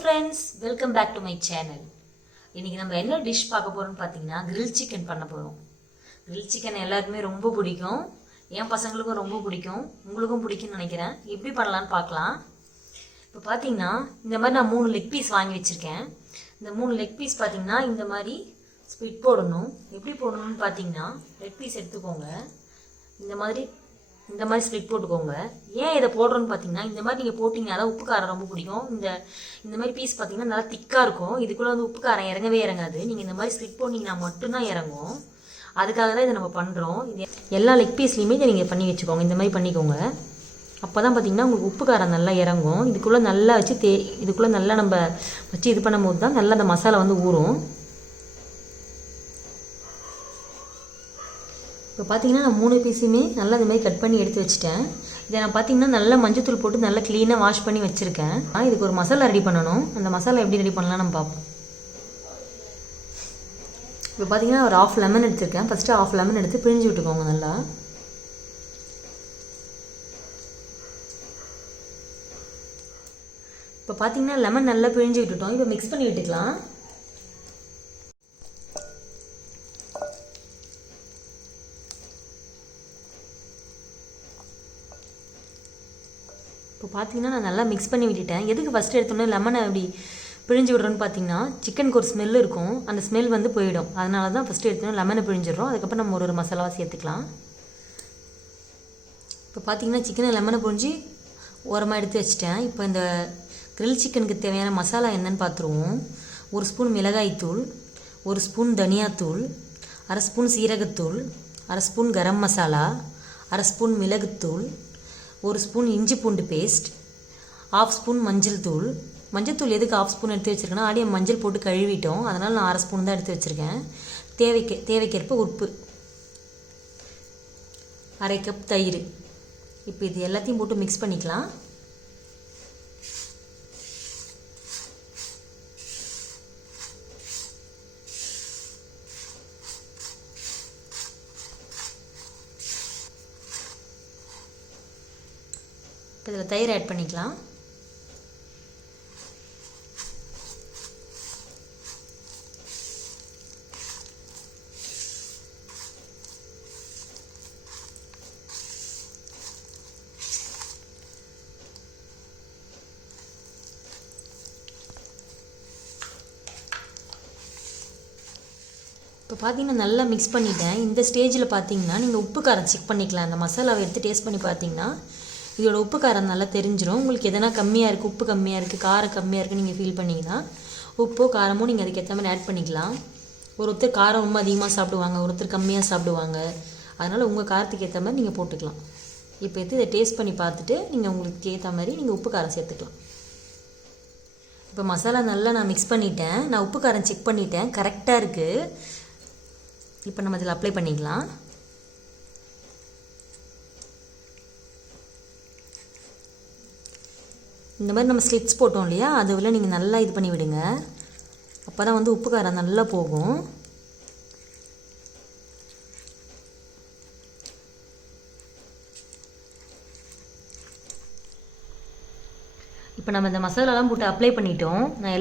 friends, welcome back to my channel. இன்னைக்கு நம்ம என்ன டிஷ் பார்க்க போறோம்னு பாத்தீங்கன்னா grill chicken பண்ண போறோம். grill chicken எல்லாருக்குமே ரொம்ப பிடிக்கும். என் பசங்களுக்கும் ரொம்ப பிடிக்கும். உங்களுக்கும் பிடிக்கும்னு நினைக்கிறேன். எப்படி பண்ணலாம்னு பார்க்கலாம். இப்போ பாத்தீங்கன்னா இந்த மாதிரி நான் 3 லெக் பீஸ் வாங்கி வச்சிருக்கேன். இந்த 3 லெக் பீஸ் பாத்தீங்கன்னா இந்த மாதிரி ஸ்ப்ளிட் போடணும். எப்படி போடணும்னு பாத்தீங்கன்னா லெக் பீஸ் எடுத்துக்கோங்க. இந்த மாதிரி ஸ்ப்ளிட் போட்டுக்கோங்க. ஏன் இதை போடுறோன்னு பார்த்தீங்கன்னா இந்த மாதிரி நீங்கள் போட்டிங்கன்னா தான் உப்பு காரம் ரொம்ப பிடிக்கும். இந்த மாதிரி பீஸ் பார்த்தீங்கன்னா நல்லா திக்காக இருக்கும். இதுக்குள்ளே வந்து உப்பு காரம் இறங்கவே இறங்காது. நீங்கள் இந்த மாதிரி ஸ்ப்ளிட் போட்டிங்கன்னா மட்டும்தான் இறங்கும். அதுக்காக தான் இதை நம்ம பண்ணுறோம். இது எல்லா லெக் பீஸ்லையுமே இதை நீங்கள் பண்ணி வச்சுக்கோங்க. இந்த மாதிரி பண்ணிக்கோங்க. அப்போ தான் பார்த்தீங்கன்னா உங்களுக்கு உப்பு காரம் நல்லா இறங்கும். இதுக்குள்ளே நல்லா வச்சு இதுக்குள்ளே நல்லா நம்ம வச்சு இது பண்ணும்போது தான் நல்லா அந்த மசாலா வந்து ஊறும். இப்போ பார்த்தீங்கன்னா நான் 3 பீஸுமே நல்லா இந்த மாதிரி கட் பண்ணி எடுத்து வச்சுட்டேன். இதை நான் பார்த்தீங்கன்னா நல்லா மஞ்சத்தூள் போட்டு நல்லா க்ளீனாக வாஷ் பண்ணி வச்சுருக்கேன். இதுக்கு ஒரு மசாலா ரெடி பண்ணணும். அந்த மசாலா எப்படி ரெடி பண்ணலாம் நம்ம பார்ப்போம். இப்போ பார்த்தீங்கன்னா ஒரு 1/2 லெமன் எடுத்துருக்கேன். ஃபஸ்ட்டு 1/2 லெமன் எடுத்து பிழிஞ்சு விட்டுக்கோங்க நல்லா. இப்போ பார்த்தீங்கன்னா லெமன் நல்லா பிழிஞ்சு விட்டுட்டோம். இப்போ மிக்ஸ் பண்ணி விட்டுக்கலாம். இப்போ பார்த்தீங்கன்னா நான் நல்லா மிக்ஸ் பண்ணி விட்டுட்டேன். எதுக்கு ஃபஸ்ட்டு எடுத்தோன்னே லெமனை அப்படி பிழிஞ்சு விட்றோன்னு பார்த்தீங்கன்னா சிக்கனுக்கு ஒரு ஸ்மெல் இருக்கும். அந்த ஸ்மெல் வந்து போயிடும். அதனால தான் ஃபஸ்ட்டு எடுத்தோன்னே லெமனை பிழிஞ்சிடுறோம். அதுக்கப்புறம் நம்ம ஒரு மசாலாவாக சேர்த்துக்கலாம். இப்போ பார்த்தீங்கன்னா சிக்கனை லெமனை பிழிஞ்சு ஓரமாக எடுத்து வச்சுட்டேன். இப்போ இந்த கிரில் சிக்கனுக்கு தேவையான மசாலா என்னன்னு பார்த்துருவோம். 1 ஸ்பூன் மிளகாய்த்தூள், 1 ஸ்பூன் தனியாத்தூள், 1/2 ஸ்பூன் சீரகத்தூள், 1/2 ஸ்பூன் கரம் மசாலா, 1/2 ஸ்பூன் மிளகுத்தூள், 1 ஸ்பூன் இஞ்சி பூண்டு பேஸ்ட், 1/2 ஸ்பூன் மஞ்சள் தூள். மஞ்சள் தூள் எதுக்கு 1/2 ஸ்பூன் எடுத்து வச்சுருக்கேன்னா ஆடியோ மஞ்சள் போட்டு கழுவிட்டோம். அதனால் நான் 1/2 ஸ்பூன் தான் எடுத்து வச்சுருக்கேன். தேவைக்கேற்ப உப்பு, 1/2 கப் தயிர். இப்போ இது எல்லாத்தையும் போட்டு மிக்ஸ் பண்ணிக்கலாம். இப்போ இதில் தயிர் ஆட் பண்ணிக்கலாம். இப்போ பார்த்தீங்கன்னா நல்லா மிக்ஸ் பண்ணிட்டேன். இந்த ஸ்டேஜில் பார்த்தீங்கன்னா நீங்கள் உப்பு காரம் செக் பண்ணிக்கலாம். அந்த மசாலாவை எடுத்து டேஸ்ட் பண்ணி பார்த்தீங்கன்னா இதோட உப்பு காரம் நல்லா தெரிஞ்சிடும். உங்களுக்கு எதனா கம்மியாக இருக்குது, உப்பு கம்மியாக இருக்குது, காரம் கம்மியாக இருக்குன்னு நீங்கள் ஃபீல் பண்ணிங்கன்னா உப்போ காரமோ நீங்கள் அதுக்கேற்ற மாதிரி ஆட் பண்ணிக்கலாம். ஒருத்தர் காரம் ரொம்ப அதிகமாக சாப்பிடுவாங்க, ஒருத்தர் கம்மியாக சாப்பிடுவாங்க. அதனால் உங்கள் காரத்துக்கு ஏற்ற மாதிரி நீங்கள் போட்டுக்கலாம். இப்போ எடுத்து இதை டேஸ்ட் பண்ணி பார்த்துட்டு நீங்கள் உங்களுக்கு ஏற்ற மாதிரி நீங்கள் உப்பு காரம் சேர்த்துக்கலாம். இப்போ மசாலா நல்லா நான் மிக்ஸ் பண்ணிட்டேன். நான் உப்பு காரம் செக் பண்ணிட்டேன், கரெக்டாக இருக்குது. இப்போ நம்ம இதில் அப்ளை பண்ணிக்கலாம். இந்த மாதிரி நம்ம ஸ்லிட்ஸ் போட்டோம் இல்லையா, அதுவில் நீங்கள் நல்லா இது பண்ணி விடுங்க. அப்போ தான் வந்து உப்பு காரம் நல்லா போகும். இப்போ நம்ம இந்த மசாலாலாம் போட்டு அப்ளை பண்ணிட்டோம். நான்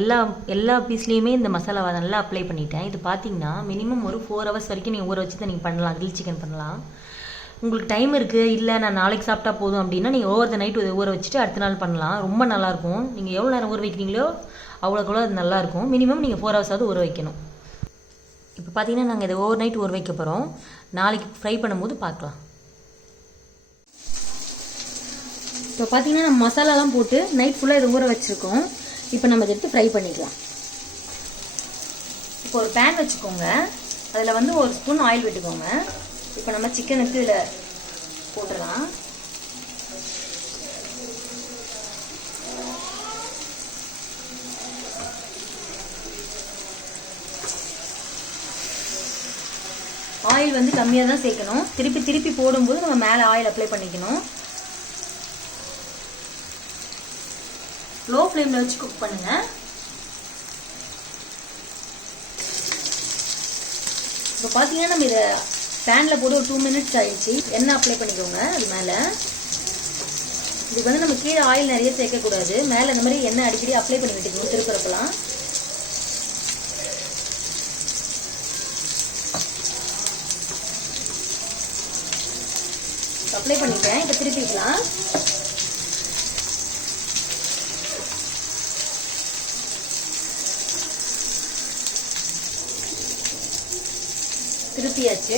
எல்லா பீஸ்லேயுமே இந்த மசாலாவை நல்லா அப்ளை பண்ணிட்டேன். இது பார்த்தீங்கன்னா மினிமம் ஒரு 4 ஹவர்ஸ் வரைக்கும் நீங்கள் ஊற வச்சு தான் நீங்கள் பண்ணலாம். கிரில் சிக்கன் பண்ணலாம். உங்களுக்கு டைம் இருக்குது, இல்லை நான் நாளைக்கு சாப்பிட்டா போதும் அப்படின்னா நீங்கள் ஓவர் த நைட் ஊற வச்சுட்டு அடுத்த நாள் பண்ணலாம். ரொம்ப நல்லாயிருக்கும். நீங்கள் எவ்வளோ நேரம் ஊற வைக்கிறீங்களோ அவ்வளோக்கு அது நல்லாயிருக்கும். மினிமம் நீங்கள் 4 ஹவர்ஸாவது ஊற வைக்கணும். இப்போ பார்த்தீங்கன்னா நாங்கள் இதை ஓவர் நைட் ஊற வைக்க போகிறோம். நாளைக்கு ஃப்ரை பண்ணும்போது பார்க்கலாம். இப்போ பார்த்தீங்கன்னா நம்ம மசாலாலாம் போட்டு நைட் ஃபுல்லாக இதை ஊற வச்சுருக்கோம். இப்போ நம்ம இதை எடுத்து ஃப்ரை பண்ணிக்கலாம். இப்போ ஒரு பேன் வச்சுக்கோங்க. அதில் வந்து 1 ஸ்பூன் ஆயில் விட்டுக்கோங்க. இப்போ நம்ம சிக்கன் எடுத்து இதில் போட்டுடலாம். ஆயில் வந்து கம்மியாக தான் சேர்க்கணும். திருப்பி போடும்போது நம்ம மேலே ஆயில் அப்ளை பண்ணிக்கணும். லோ ஃப்ளேமில் வச்சு குக் பண்ணுங்கள். இப்போ பார்த்தீங்கன்னா நம்ம இதை பேனில் போட்டு ஒரு 2 மினிட்ஸ் ஆயிடுச்சு. எண்ணெய் அப்ளை பண்ணிக்கோங்க அது மேலே. இதுக்கு வந்து நம்ம கீழே ஆயில் நிறைய சேர்க்கக்கூடாது. மேலே இந்த மாதிரி எண்ணெய் அடிக்கடி அப்ளை பண்ணி விட்டுக்கணும் திருப்பரப்பெல்லாம். அப்ளை பண்ணிட்டேன். இப்போ திருப்பிக்கலாம். திருப்பியாச்சு.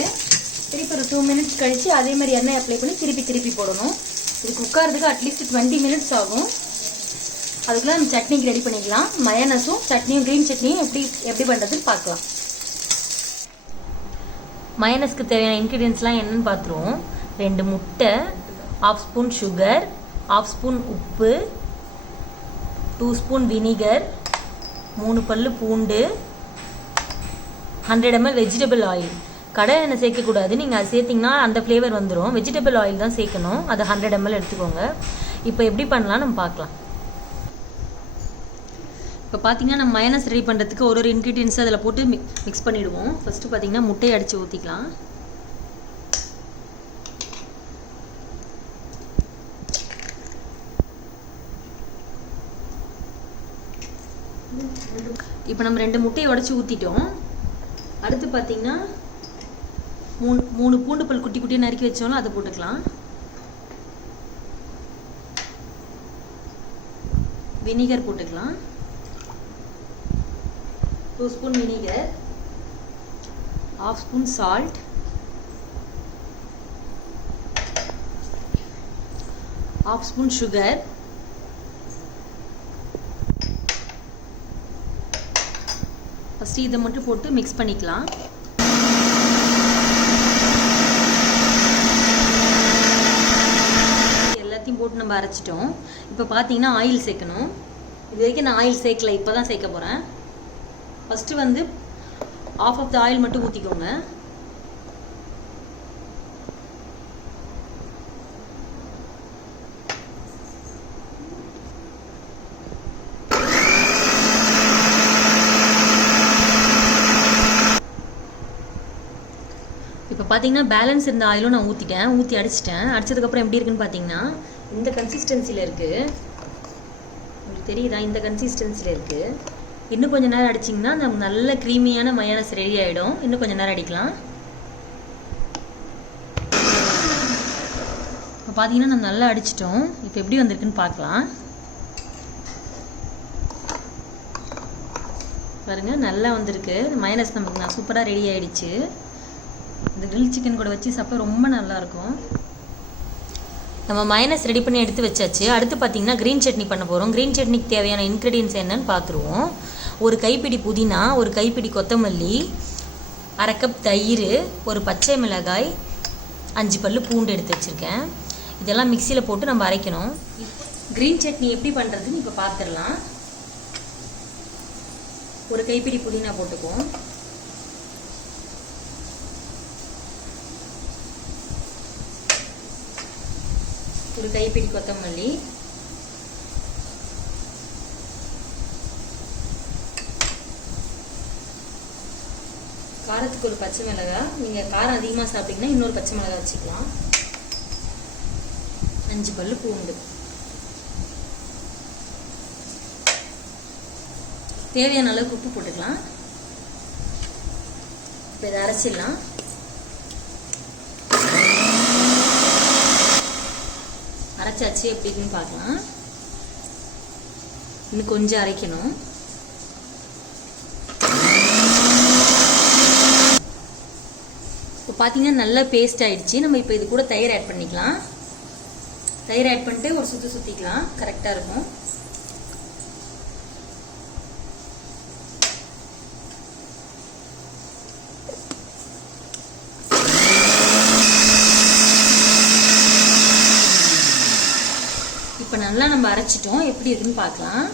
திருப்பி ஒரு 2 மினிட்ஸ் கழித்து அதே மாதிரி எண்ணெய் அப்ளை பண்ணி திருப்பி போடணும். இது குக்காரதுக்கு அட்லீஸ்ட் 20 மினிட்ஸ் ஆகும். அதுக்குள்ள நம்ம சட்னிக்கு ரெடி பண்ணிக்கலாம். மயோனைஸும் சட்னியும் க்ரீன் சட்னியும் எப்படி பண்ணுறதுன்னு பார்க்கலாம். மயோனைஸ்க்கு தேவையான இன்க்ரீடியன்ஸ்லாம் என்னென்னு பார்த்துருவோம். 2 முட்டை, 1/2 ஸ்பூன் சுகர், 1/2 ஸ்பூன் உப்பு, 2 ஸ்பூன் வினிகர், 3 பல்லு பூண்டு, 100 ml வெஜிடபிள் ஆயில். கடை எண்ணெய் சேர்க்கக்கூடாது. நீங்கள் அது சேர்த்திங்கன்னா அந்த ஃப்ளேவர் வந்துடும். வெஜிடபிள் ஆயில் தான் சேர்க்கணும். அது 100 ml எடுத்துக்கோங்க. இப்போ எப்படி பண்ணலாம் நம்ம பார்க்கலாம். இப்போ பார்த்தீங்கன்னா நம்ம மயோனைஸ் ரெடி பண்ணுறதுக்கு ஒரு இன்க்ரீடியன்ஸ் அதில் போட்டு மிக்ஸ் பண்ணிவிடுவோம். ஃபஸ்ட்டு பார்த்தீங்கன்னா முட்டையை அடித்து ஊற்றிக்கலாம். இப்போ நம்ம 2 முட்டையை உடச்சி ஊற்றிட்டோம். அடுத்து பார்த்தீங்கன்னா 3 பூண்டு பல் குட்டி குட்டியாக நறுக்கி வச்சோம்னா அதை போட்டுக்கலாம். வினிகர் போட்டுக்கலாம். 2 spoon vinegar, 1/2 spoon salt, 1/2 spoon sugar, first இதை மட்டும் போட்டு மிக்ஸ் பண்ணிக்கலாம். எல்லாத்தையும் போட்டு நம்ம அரைச்சிட்டோம். இப்போ பார்த்தீங்கன்னா ஆயில் சேர்க்கணும். இது வரைக்கும் நான் ஆயில் சேர்க்கல, இப்போ தான் சேர்க்க போகிறேன். ஃபஸ்ட்டு வந்து half of the ஆயில் மட்டும் ஊற்றிக்கோங்க. இப்போ பார்த்தீங்கன்னா பேலன்ஸ் இருந்த ஆயிலும் நான் ஊற்றி அடிச்சிட்டேன். அடிச்சதுக்கப்புறம் எப்படி இருக்குன்னு பார்த்தீங்கன்னா இந்த கன்சிஸ்டன்சியில் இருக்குது. உங்களுக்கு தெரியுதா? இந்த கன்சிஸ்டன்சியில் இருக்குது. இன்னும் கொஞ்சம் நேரம் அடிச்சிங்கன்னா நமக்கு நல்ல க்ரீமியான மயோனைஸ் ரெடி ஆகிடும். இன்னும் கொஞ்சம் நேரம் அடிக்கலாம். இப்போ பார்த்தீங்கன்னா நம்ம நல்லா அடிச்சிட்டோம். இப்போ எப்படி வந்திருக்குன்னு பார்க்கலாம். பாருங்கள், நல்லா வந்திருக்கு மயோனைஸ். நமக்கு நான் சூப்பராக ரெடி ஆகிடுச்சு. இந்த கிரில் சிக்கன் கூட வச்சு சாப்பிட ரொம்ப நல்லாயிருக்கும். நம்ம மயோனைஸ் ரெடி பண்ணி எடுத்து வச்சாச்சு. அடுத்து பார்த்தீங்கன்னா க்ரீன் சட்னி பண்ண போகிறோம். க்ரீன் சட்னிக்கு தேவையான இன்க்ரீடியன்ஸ் என்னன்னு பார்த்துருவோம். ஒரு கைப்பிடி புதினா, ஒரு கைப்பிடி கொத்தமல்லி, 1/2 கப் தயிர், ஒரு பச்சை மிளகாய், 5 பல்லு பூண்டு எடுத்து வச்சுருக்கேன். இதெல்லாம் மிக்சியில் போட்டு நம்ம அரைக்கணும். க்ரீன் சட்னி எப்படி பண்ணுறதுன்னு இப்போ பார்த்துடலாம். ஒரு கைப்பிடி புதினா போட்டுக்குவோம். ஒரு கைப்பிடி கொத்தமல்லி, காரத்துக்கு ஒரு பச்சை மிளகாய். நீங்கள் காரம் அதிகமாக சாப்பிட்டீங்கன்னா இன்னொரு பச்சை மிளகாய் வச்சுக்கலாம். 5 பல்லு பூண்டு. தேவையான அளவுக்கு உப்பு போட்டுக்கலாம். இப்போ இதை அரைச்சிடலாம். அரைச்சாச்சு, எப்படி இருக்குன்னு பார்க்கலாம். இன்னும் கொஞ்சம் அரைக்கணும். இப்போ பார்த்தீங்கன்னா நல்லா பேஸ்ட் ஆகிடுச்சு. நம்ம இப்போ இது கூட தயிர் ஆட் பண்ணிக்கலாம். தயிர் ஆட் பண்ணிட்டு ஒரு சுற்றிக்கலாம். கரெக்டாக இருக்கும். இப்போ நல்லா நம்ம அரைச்சிட்டோம். எப்படி இருக்குன்னு பார்க்கலாம்.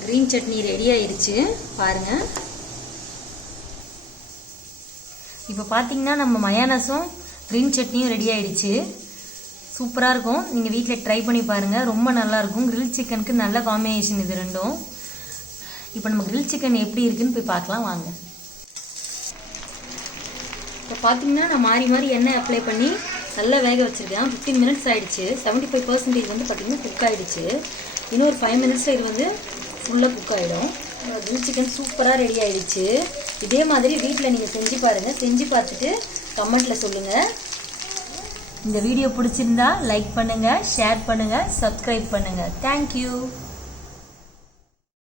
க்ரீன் சட்னி ரெடி ஆயிடுச்சு பாருங்கள். இப்போ பார்த்தீங்கன்னா நம்ம மயோனைஸும் க்ரீன் சட்னியும் ரெடி ஆகிடுச்சு. சூப்பராக இருக்கும். நீங்கள் வீட்டில் ட்ரை பண்ணி பாருங்கள். ரொம்ப நல்லாயிருக்கும். கிரில் சிக்கனுக்கு நல்ல காம்பினேஷன் இது ரெண்டும். இப்போ நம்ம கிரில் சிக்கன் எப்படி இருக்குன்னு போய் பார்க்கலாம் வாங்க. இப்போ பார்த்தீங்கன்னா நான் மாறி மாறி எண்ணெய் அப்ளை பண்ணி நல்லா வேக வச்சுருக்கேன். 15 மினிட்ஸ் ஆகிடுச்சு. 75% வந்து பார்த்திங்கன்னா குக் ஆகிடுச்சு. இன்னும் ஒரு 5 மினிட்ஸில் இது வந்து ஃபுல்லாக குக் ஆகிடும். கிரில் சிக்கன் சூப்பராக ரெடி ஆகிடுச்சு. இதே மாதிரி வீட்டில் நீங்கள் செஞ்சு பாருங்கள். செஞ்சு பார்த்துட்டு கமெண்ட்டில் சொல்லுங்கள். இந்த வீடியோ பிடிச்சிருந்தா லைக் பண்ணுங்கள், ஷேர் பண்ணுங்கள், சப்ஸ்கிரைப் பண்ணுங்கள். தேங்க்யூ.